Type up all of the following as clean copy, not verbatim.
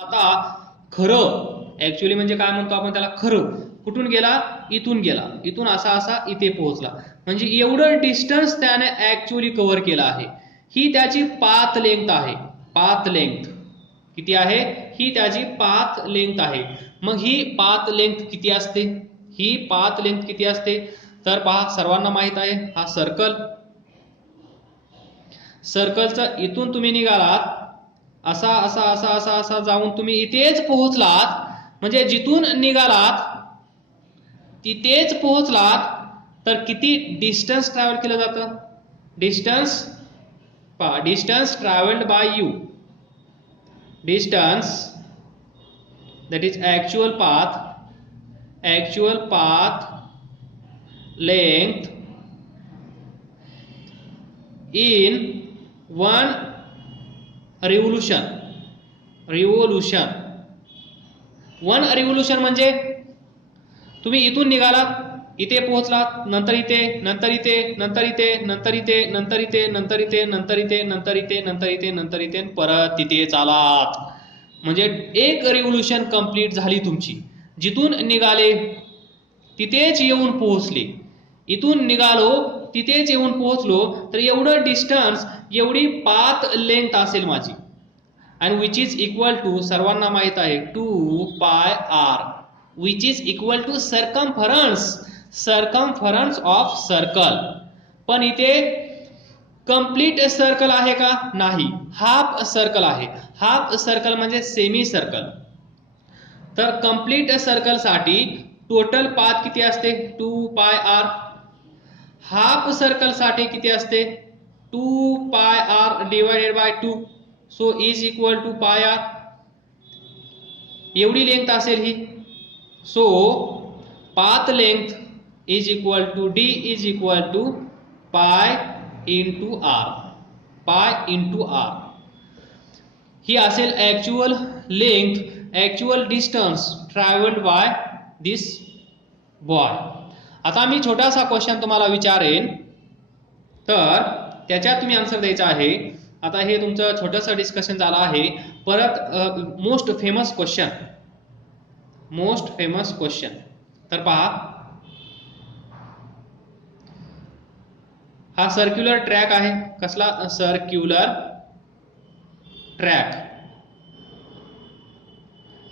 आता खरं ऍक्च्युअली म्हणजे काय म्हणतो आपण त्याला, खरं कुठून गेला, इथून गेला, इथून असा असा इथे पोहोचला, म्हणजे एवढं डिस्टन्स त्याने ऍक्च्युअली कव्हर केला आहे. ही त्याची पाथ लेंथ आहे. पाथ लेंथ किती आहे, ही त्याची पाथ लेंथ आहे. मग ही पाथ लेंथ किती असते, ही पाथ लेंथ किती असते, तर पहा सर्वांना माहित आहे हा सर्कल. सर्कलचा इथून तुम्ही निघालात असा असा असा असा असा जाऊन तुम्ही इथेच पोहोचलात, म्हणजे जिथून निघालात तिथेच पोहोचलात, तर किती डिस्टन्स ट्रॅव्हल केलं जातं, डिस्टन्स पहा, distance travelled by you, distance that is actual path length in one revolution. One revolution म्हणजे तुम्ही इथून निघालात, इथे पोहोचलात, नंतर इथे, नंतर इथे, नंतर इथे, नंतर इथे, नंतर इथे, नंतर इथे, नंतर इथे, नंतर इथे, नंतर इथे, नंतर इथे, परत तिथे चालात, म्हणजे एक रिव्होल्यूशन कंप्लीट झाली तुमची. जिथून निघाले तिथेच येऊन पोहोचले, इथून निघालो तिथेच येऊन पोहोचलो, तर एवढं डिस्टन्स, एवढी पाथ लेंथ असेल माझी. and which is equal to, सर्वांना माहित आहे 2 pi r, which is equal to circumference of circle. पण इथे कंप्लीट सर्कल आहे का, नाही, हाफ सर्कल आहे. हाफ सर्कल म्हणजे सेमी सर्कल. तर कंप्लीट सर्कल साठी टोटल पाथ किती असते, 2 पाय r. हाफ सर्कल साठी किती असते, 2 pi r divided by 2, so is equal to pi r. एवढी लेंथ असेल ही. So path length is equal to d is equal to pi into r, pi into r. ही असेल actual length, actual distance travelled by this boy. आता मी छोटासा question तुम्हाला विचारेन, तर त्याच्यात तुम्ही आन्सर द्यायचा आहे. आता हे तुमचं छोटंसं डिस्कशन झालं आहे. परत मोस्ट फेमस क्वेश्चन, तर पहा, हा सर्क्युलर ट्रॅक आहे. कसला सर्क्युलर ट्रॅक,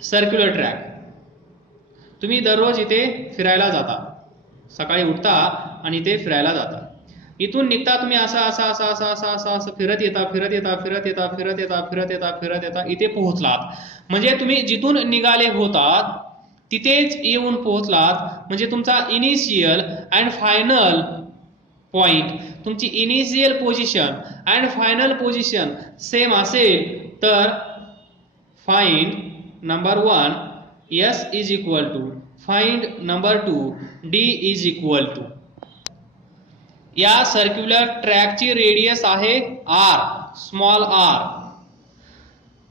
सर्क्युलर ट्रॅक. तुम्ही दररोज इथे फिरायला जाता, सकाळी उठता आणि इथे फिरायला जाता. इथून निघता तुम्ही असा असा असा असा असा असा असं फिरत येता, फिरत येता, फिरत येता, फिरत येता, फिरत येता, फिरत येता, इथे पोहोचलात. म्हणजे तुम्ही जिथून निघाले होतात तिथेच येऊन पोहोचलात. म्हणजे तुमचा इनिशियल अँड फायनल पॉइंट, तुमची initial position and final position same असेल, तर find number 1 s is equal to, find number 2 d is equal to. या सर्क्युलर ट्रॅकची रेडियस आहे r, small r.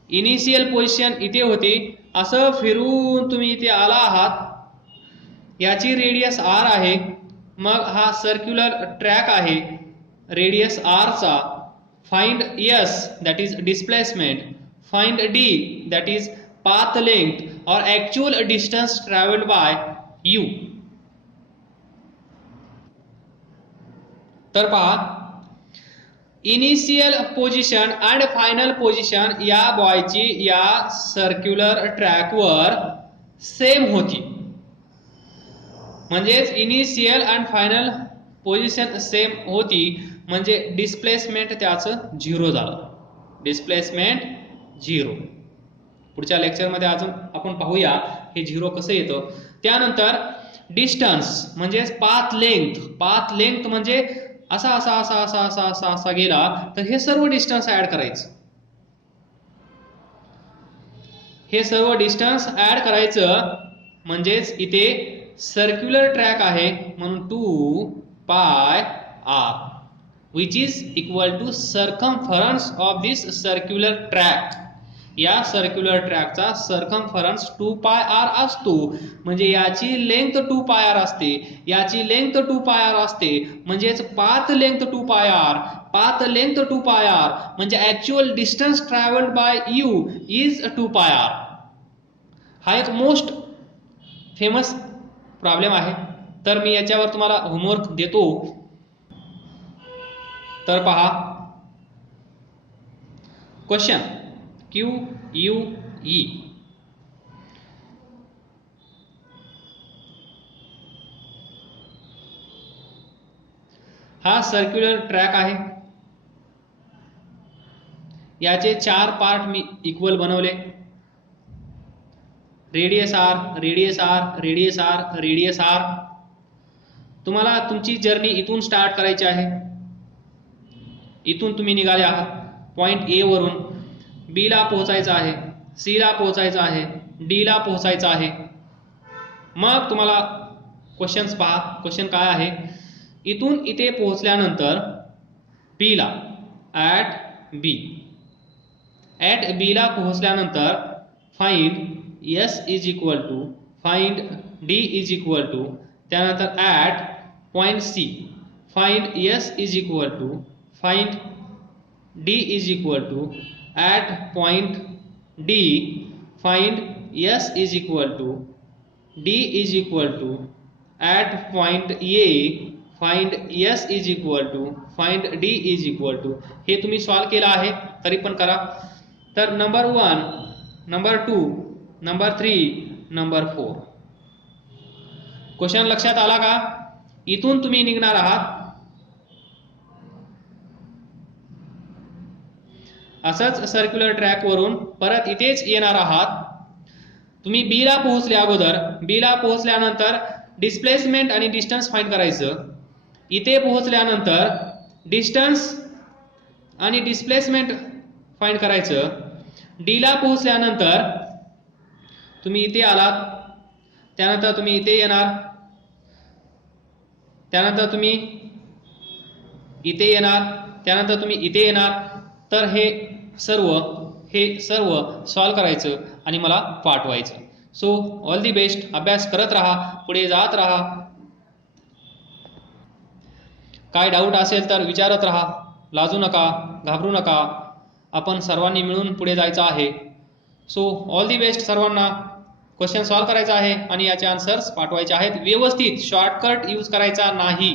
Initial position इथे होती, असं फिरून तुम्ही इथे आला आहात, याची रेडियस r आहे. मग हा सर्क्युलर ट्रॅक आहे रेडियस r चा. Find s that is displacement, find d that is path length और actual distance travelled by u. तर पहा, initial position and final position या बॉयची या सर्क्युलर ट्रॅकवर सेम होती. म्हणजेच initial and final position same होती, म्हणजे डिस्प्लेसमेंट त्याचं 0 झालं. डिस्प्लेसमेंट 0. पुढच्या लेक्चरमध्ये अजून आपण पाहूया हे 0 कसं येतं. त्यानंतर डिस्टन्स म्हणजे पाथ लेंथ. पाथ लेंथ म्हणजे असा असा असा असा असा असा असा गेला, तर हे सर्व डिस्टन्स ऍड करायचं. हे सर्व डिस्टन्स ऍड करायचं, म्हणजेच इथे सर्क्युलर ट्रॅक आहे म्हणून 2 pi r, which is equal to circumference of this circular track. या सर्क्युलर ट्रॅकचा सर्कम्फरन्स 2 पाय r असतो. म्हणजे याची लेंथ 2 पाय r असते, याची लेंथ 2 पाय r असते, म्हणजेच path length 2 pi r, path length 2 pi r, म्हणजे actual distance travelled by you is 2 pi r. हा एक मोस्ट फेमस प्रॉब्लेम आहे. तर मी याच्यावर तुम्हाला होमवर्क देतो. तर पहा क्वेश्चन QUE. हा सर्क्युलर ट्रॅक आहे. याचे 4 पार्ट मी इक्वल बनवले. Radius R, radius R, radius R, radius R. तुम्हाला तुमची जर्नी इथून स्टार्ट करायची आहे. इथून तुम्ही निघाले आहात पॉइंट ए वरून. बी ला पोहोचायचं आहे, सी ला पोहोचायचं आहे, डी ला पोहोचायचं आहे. मग तुम्हाला क्वेश्चन्स पहा. क्वेश्चन काय आहे, इथून इथे पोहोचल्यानंतर बी ला ॲट बी ला पोहोचल्यानंतर find S is equal to, find D is equal to, त्यानंतर at point C find S is equal to, find D is equal to, at point D find S is equal to, D is equal to, at point A find S is equal to, find D is equal to. हे तुम्ही solve केलं आहे तरी पण करा. तर number 1, number 2, number 3, number 4. Question लक्षात आला का? इथून तुम्ही निघणार आहात, असंच सर्क्युलर ट्रॅक वरून परत इथेच येणार आहात. तुम्ही बी ला पोहोचले अगोदर. बी ला पोहोचल्यानंतर डिस्प्लेसमेंट आणि डिस्टन्स फाइंड करायचं. इथे पोहोचल्यानंतर डिस्टन्स आणि डिस्प्लेसमेंट फाइंड करायचं. डी ला पोहोचल्यानंतर तुम्ही इथे आलात, त्यानंतर तुम्ही इथे येणार, त्यानंतर तुम्ही इथे येणार, त्यानंतर तुम्ही इथे येणार. तर हे सर्व सॉल्व करायचं आणि मला पाठवायचं. So all the best. अभ्यास करत राहा, पुढे जात राहा. काय डाऊट असेल तर विचारत राहा, लाजू नका, घाबरू नका. आपण सर्वांनी मिळून पुढे जायचं आहे. सो ऑल दी बेस्ट सर्वांना. क्वेश्चन सॉल्व करायचा आहे आणि याचे आन्सर्स पाठवायचे आहेत. व्यवस्थित शॉर्टकट यूज करायचा नाही.